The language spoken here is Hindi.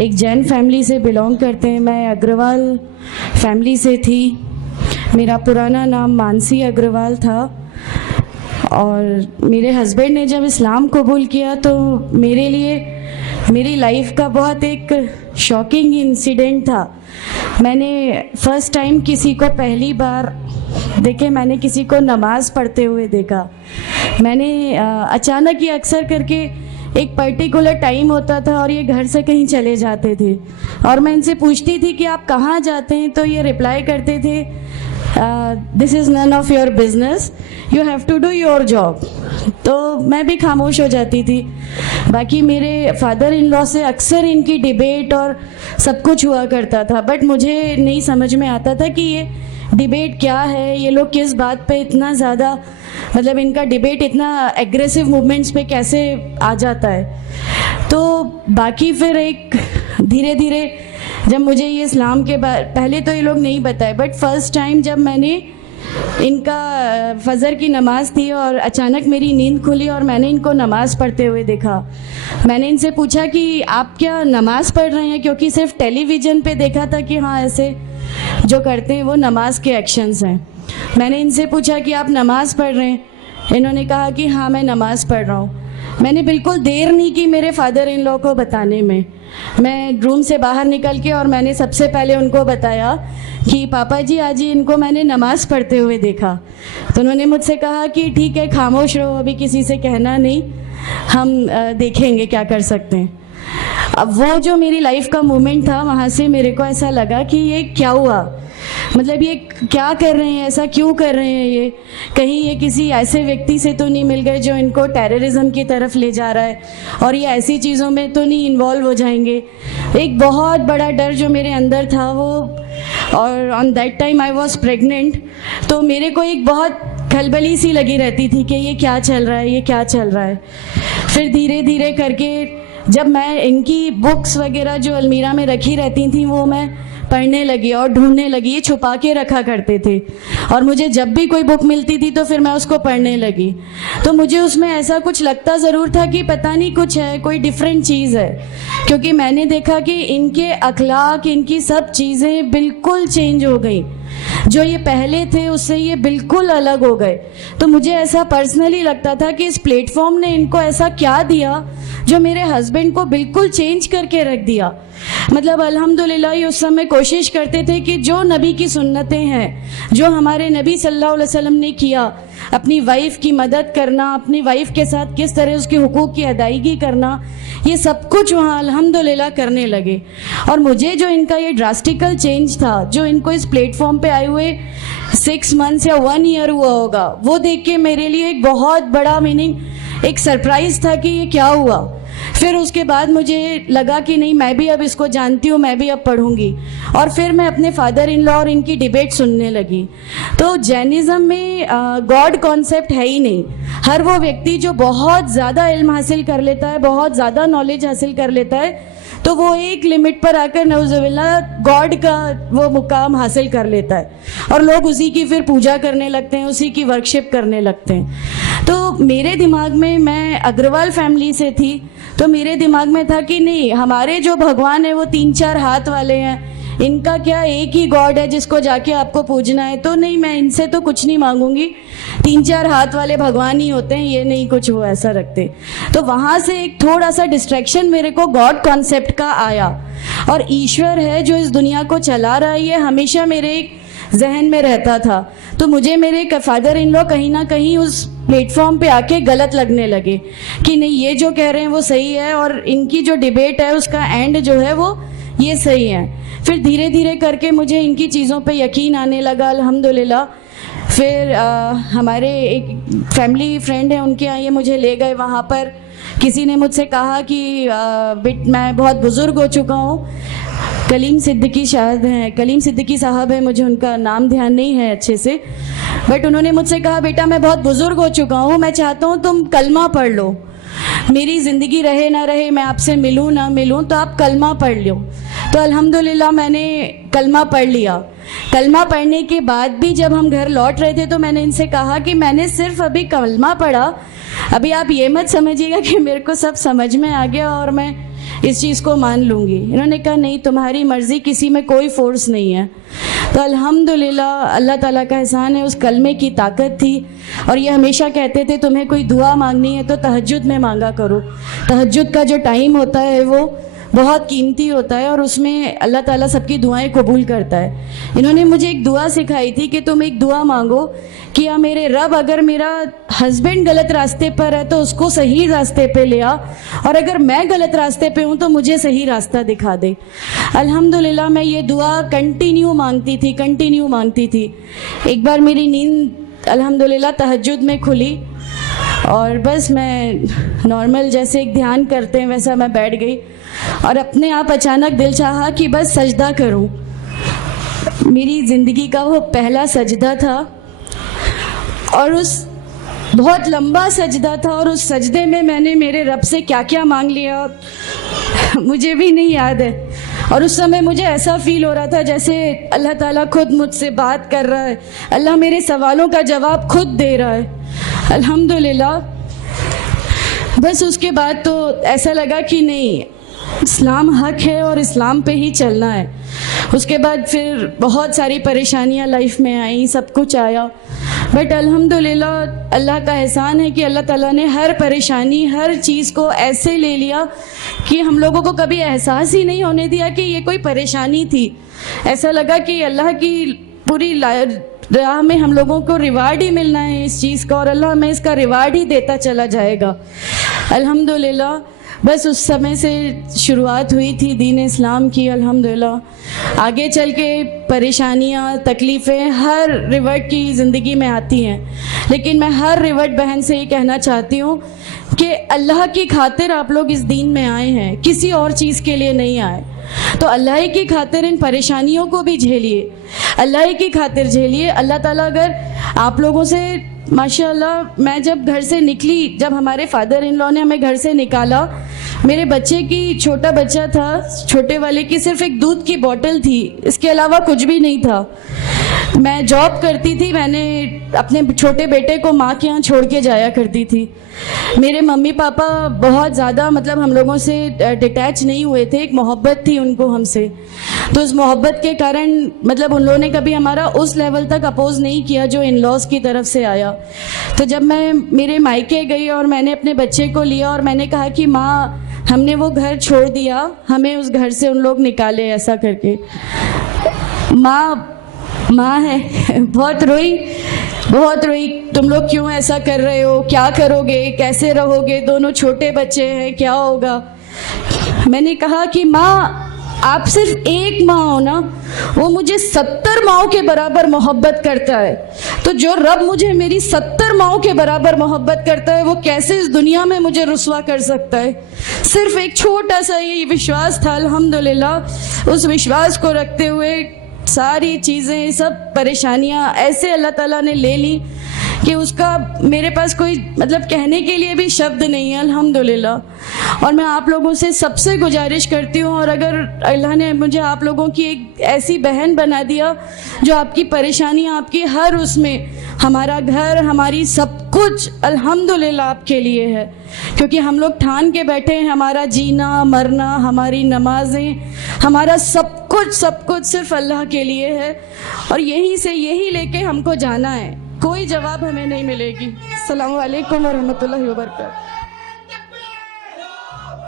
एक जैन फैमिली से बिलोंग करते हैं। मैं अग्रवाल फैमिली से थी। मेरा पुराना नाम मानसी अग्रवाल था और मेरे हस्बैंड ने जब इस्लाम कबूल किया तो मेरे लिए मेरी लाइफ का बहुत एक शॉकिंग इंसिडेंट था। मैंने फर्स्ट टाइम किसी को पहली बार देखे, मैंने किसी को नमाज़ पढ़ते हुए देखा। मैंने अचानक ही अक्सर करके एक पर्टिकुलर टाइम होता था और ये घर से कहीं चले जाते थे और मैं इनसे पूछती थी कि आप कहाँ जाते हैं, तो ये रिप्लाई करते थे this is none of your business, you have to do your job. तो मैं भी खामोश हो जाती थी। बाकी मेरे फादर इन लॉ से अक्सर इनकी डिबेट और सब कुछ हुआ करता था, बट मुझे नहीं समझ में आता था कि ये डिबेट क्या है, ये लोग किस बात पे इतना ज़्यादा, मतलब इनका डिबेट इतना एग्रेसिव मूवमेंट्स पे कैसे आ जाता है। तो बाकी फिर एक धीरे धीरे जब मुझे ये इस्लाम के पहले तो ये लोग नहीं बताए, बट फर्स्ट टाइम जब मैंने इनका फजर की नमाज़ थी और अचानक मेरी नींद खुली और मैंने इनको नमाज़ पढ़ते हुए देखा। मैंने इनसे पूछा कि आप क्या नमाज़ पढ़ रहे हैं, क्योंकि सिर्फ टेलीविज़न पे देखा था कि हाँ ऐसे जो करते हैं वो नमाज के एक्शंस हैं। मैंने इनसे पूछा कि आप नमाज़ पढ़ रहे हैं, इन्होंने कहा कि हाँ मैं नमाज़ पढ़ रहा हूँ। मैंने बिल्कुल देर नहीं की मेरे फादर इन लॉ को बताने में। मैं रूम से बाहर निकल के और मैंने सबसे पहले उनको बताया कि पापा जी आज ही इनको मैंने नमाज़ पढ़ते हुए देखा। तो उन्होंने मुझसे कहा कि ठीक है खामोश रहो, अभी किसी से कहना नहीं, हम देखेंगे क्या कर सकते हैं। अब वो जो मेरी लाइफ का मोमेंट था, वहाँ से मेरे को ऐसा लगा कि ये क्या हुआ, मतलब ये क्या कर रहे हैं, ऐसा क्यों कर रहे हैं, ये कहीं ये किसी ऐसे व्यक्ति से तो नहीं मिल गए जो इनको टेररिज्म की तरफ ले जा रहा है और ये ऐसी चीज़ों में तो नहीं इन्वॉल्व हो जाएंगे। एक बहुत बड़ा डर जो मेरे अंदर था वो, और on that time I was pregnant, तो मेरे को एक बहुत खलबली सी लगी रहती थी कि ये क्या चल रहा है, ये क्या चल रहा है। फिर धीरे धीरे करके जब मैं इनकी बुक्स वगैरह जो अलमीरा में रखी रहती थी वो मैं पढ़ने लगी और ढूंढने लगी। ये छुपा के रखा करते थे और मुझे जब भी कोई बुक मिलती थी तो फिर मैं उसको पढ़ने लगी। तो मुझे उसमें ऐसा कुछ लगता ज़रूर था कि पता नहीं कुछ है, कोई डिफरेंट चीज़ है, क्योंकि मैंने देखा कि इनके अखलाक, इनकी सब चीज़ें बिल्कुल चेंज हो गई। जो ये पहले थे उससे ये बिल्कुल अलग हो गए। तो मुझे ऐसा पर्सनली लगता था कि इस प्लेटफॉर्म ने इनको ऐसा क्या दिया जो मेरे हस्बैंड को बिल्कुल चेंज करके रख दिया। मतलब अल्हम्दुलिल्लाह ये उस समय कोशिश करते थे कि जो नबी की सुन्नतें हैं, जो हमारे नबी सल्लल्लाहु अलैहि वसल्लम ने किया, अपनी वाइफ की मदद करना, अपनी वाइफ के साथ किस तरह उसके हुकूक की अदायगी करना, ये सब कुछ वहाँ अल्हम्दुलिल्लाह करने लगे। और मुझे जो इनका ये ड्रास्टिकल चेंज था, जो इनको इस प्लेटफॉर्म पे आए हुए 6 मंथ्स या 1 ईयर हुआ होगा, वो देख के मेरे लिए एक बहुत बड़ा मीनिंग, एक सरप्राइज़ था कि ये क्या हुआ। फिर उसके बाद मुझे लगा कि नहीं, मैं भी अब इसको जानती हूँ, मैं भी अब पढ़ूंगी। और फिर मैं अपने फादर इन लॉ और इनकी डिबेट सुनने लगी। तो जैनिज़्म में गॉड कॉन्सेप्ट है ही नहीं। हर वो व्यक्ति जो बहुत ज़्यादा इल्म हासिल कर लेता है, बहुत ज़्यादा नॉलेज हासिल कर लेता है, तो वो एक लिमिट पर आकर नऊज़ुबिल्लाह गॉड का वो मुकाम हासिल कर लेता है और लोग उसी की फिर पूजा करने लगते हैं, उसी की वर्शिप करने लगते हैं। तो मेरे दिमाग में, मैं अग्रवाल फैमिली से थी, तो मेरे दिमाग में था कि नहीं, हमारे जो भगवान है वो 3-4 हाथ वाले हैं, इनका क्या एक ही गॉड है जिसको जाके आपको पूजना है। तो नहीं, मैं इनसे तो कुछ नहीं मांगूंगी, 3-4 हाथ वाले भगवान ही होते हैं, ये नहीं कुछ वो ऐसा रखते। तो वहाँ से एक थोड़ा सा डिस्ट्रैक्शन मेरे को गॉड कॉन्सेप्ट का आया। और ईश्वर है जो इस दुनिया को चला रहा है, ये हमेशा मेरे एक जहन में रहता था। तो मुझे मेरे फादर इन लॉ कहीं ना कहीं उस प्लेटफॉर्म पे आके गलत लगने लगे कि नहीं, ये जो कह रहे हैं वो सही है और इनकी जो डिबेट है उसका एंड जो है वो ये सही है। फिर धीरे धीरे करके मुझे इनकी चीज़ों पे यकीन आने लगा अल्हम्दुलिल्लाह। फिर हमारे एक फैमिली फ्रेंड है, उनके यहाँ ये मुझे ले गए। वहाँ पर किसी ने मुझसे कहा कि मैं बहुत बुज़ुर्ग हो चुका हूँ, कलीम सिद्दीकी शायद हैं, कलीम सिद्दीकी साहब है, मुझे उनका नाम ध्यान नहीं है अच्छे से, बट उन्होंने मुझसे कहा बेटा मैं बहुत बुज़ुर्ग हो चुका हूँ, मैं चाहता हूँ तुम कलमा पढ़ लो, मेरी ज़िंदगी रहे ना रहे, मैं आपसे मिलूँ ना मिलूँ, तो आप कलमा पढ़ लो। तो अल्हम्दुलिल्लाह मैंने कलमा पढ़ लिया। कलमा पढ़ने के बाद भी जब हम घर लौट रहे थे तो मैंने इनसे कहा कि मैंने सिर्फ अभी कलमा पढ़ा, अभी आप ये मत समझिएगा कि मेरे को सब समझ में आ गया और मैं इस चीज़ को मान लूँगी। इन्होंने कहा नहीं, तुम्हारी मर्ज़ी, किसी में कोई फ़ोर्स नहीं है। तो अल्हम्दुलिल्लाह अल्लाह ताला का एहसान है, उस कलमे की ताकत थी। और ये हमेशा कहते थे तुम्हें कोई दुआ मांगनी है तो तहज्जुद में मांगा करो। तहज्जुद का जो टाइम होता है वो बहुत कीमती होता है और उसमें अल्लाह ताला सबकी दुआएं कबूल करता है। इन्होंने मुझे एक दुआ सिखाई थी कि तुम एक दुआ मांगो कि या मेरे रब, अगर मेरा हस्बैंड गलत रास्ते पर है तो उसको सही रास्ते पे ले आ, और अगर मैं गलत रास्ते पे हूँ तो मुझे सही रास्ता दिखा दे। अल्हम्दुलिल्लाह मैं ये दुआ कंटिन्यू मांगती थी। एक बार मेरी नींद अल्हम्दुलिल्लाह तहज्जुद में खुली और बस मैं नॉर्मल जैसे एक ध्यान करते हैं वैसा मैं बैठ गई और अपने आप अचानक दिल चाहा कि बस सजदा करूं। मेरी ज़िंदगी का वो पहला सजदा था और उस बहुत लंबा सजदा था और उस सजदे में मैंने मेरे रब से क्या क्या मांग लिया मुझे भी नहीं याद है। और उस समय मुझे ऐसा फील हो रहा था जैसे अल्लाह ताला खुद मुझसे बात कर रहा है, अल्लाह मेरे सवालों का जवाब खुद दे रहा है। अल्हम्दुलिल्लाह बस उसके बाद तो ऐसा लगा कि नहीं, इस्लाम हक है और इस्लाम पे ही चलना है। उसके बाद फिर बहुत सारी परेशानियां लाइफ में आई, सब कुछ आया, बट अल्हम्दुलिल्लाह अल्लाह का एहसान है कि अल्लाह ताला ने हर परेशानी, हर चीज़ को ऐसे ले लिया कि हम लोगों को कभी एहसास ही नहीं होने दिया कि ये कोई परेशानी थी। ऐसा लगा कि अल्लाह की पूरी राह में हम लोगों को रिवार्ड ही मिलना है इस चीज़ का और अल्लाह हमें इसका रिवार्ड ही देता चला जाएगा। अल्हम्दुलिल्लाह बस उस समय से शुरुआत हुई थी दीन इस्लाम की। अल्हम्दुलिल्लाह आगे चल के परेशानियाँ, तकलीफ़ें हर रिवर्ट की ज़िंदगी में आती हैं, लेकिन मैं हर रिवर्ट बहन से ये कहना चाहती हूँ कि अल्लाह की खातिर आप लोग इस दीन में आए हैं, किसी और चीज़ के लिए नहीं आए। तो अल्लाह ही की खातिर इन परेशानियों को भी झेलिए, अल्लाह ही की खातिर झेलिए। अल्लाह ताला अगर आप लोगों से, माशाअल्लाह मैं जब घर से निकली, जब हमारे फादर इन लॉ ने हमें घर से निकाला, मेरे बच्चे की, छोटा बच्चा था, छोटे वाले की सिर्फ एक दूध की बोतल थी, इसके अलावा कुछ भी नहीं था। मैं जॉब करती थी, मैंने अपने छोटे बेटे को माँ के यहाँ छोड़ के जाया करती थी। मेरे मम्मी पापा बहुत ज़्यादा मतलब हम लोगों से डिटैच नहीं हुए थे, एक मोहब्बत थी उनको हमसे, तो उस मोहब्बत के कारण मतलब उन लोगों ने कभी हमारा उस लेवल तक अपोज नहीं किया जो इन लॉज की तरफ से आया। तो जब मैं मेरे मायके गई और मैंने अपने बच्चे को लिया और मैंने कहा कि माँ हमने वो घर छोड़ दिया, हमें उस घर से उन लोग निकाले, ऐसा करके माँ है बहुत रोई, तुम लोग क्यों ऐसा कर रहे हो, क्या करोगे, कैसे रहोगे, दोनों छोटे बच्चे हैं, क्या होगा। मैंने कहा कि माँ आप सिर्फ एक माँ हो ना, वो मुझे 70 माँओं के बराबर मोहब्बत करता है, तो जो रब मुझे मेरी 70 माँओं के बराबर मोहब्बत करता है वो कैसे इस दुनिया में मुझे रुस्वा कर सकता है। सिर्फ एक छोटा सा ये विश्वास था। अल्हम्दुलिल्लाह उस विश्वास को रखते हुए सारी चीज़ें, सब परेशानियाँ ऐसे अल्लाह ताला ने ले ली कि उसका मेरे पास कोई मतलब कहने के लिए भी शब्द नहीं है। अल्हम्दुलिल्लाह। और मैं आप लोगों से सबसे गुजारिश करती हूँ, और अगर अल्लाह ने मुझे आप लोगों की एक ऐसी बहन बना दिया जो आपकी परेशानियाँ, आपकी हर उसमें, हमारा घर, हमारी सब कुछ अल्हम्दुलिल्लाह आपके लिए है, क्योंकि हम लोग ठान के बैठे हैं हमारा जीना मरना, हमारी नमाजें, हमारा सब कुछ सिर्फ अल्लाह के लिए है, और यही लेके हमको जाना है। कोई जवाब हमें नहीं मिलेगी। अस्सलामु अलैकुम वरहमतुल्लाहि वबरकातुहू।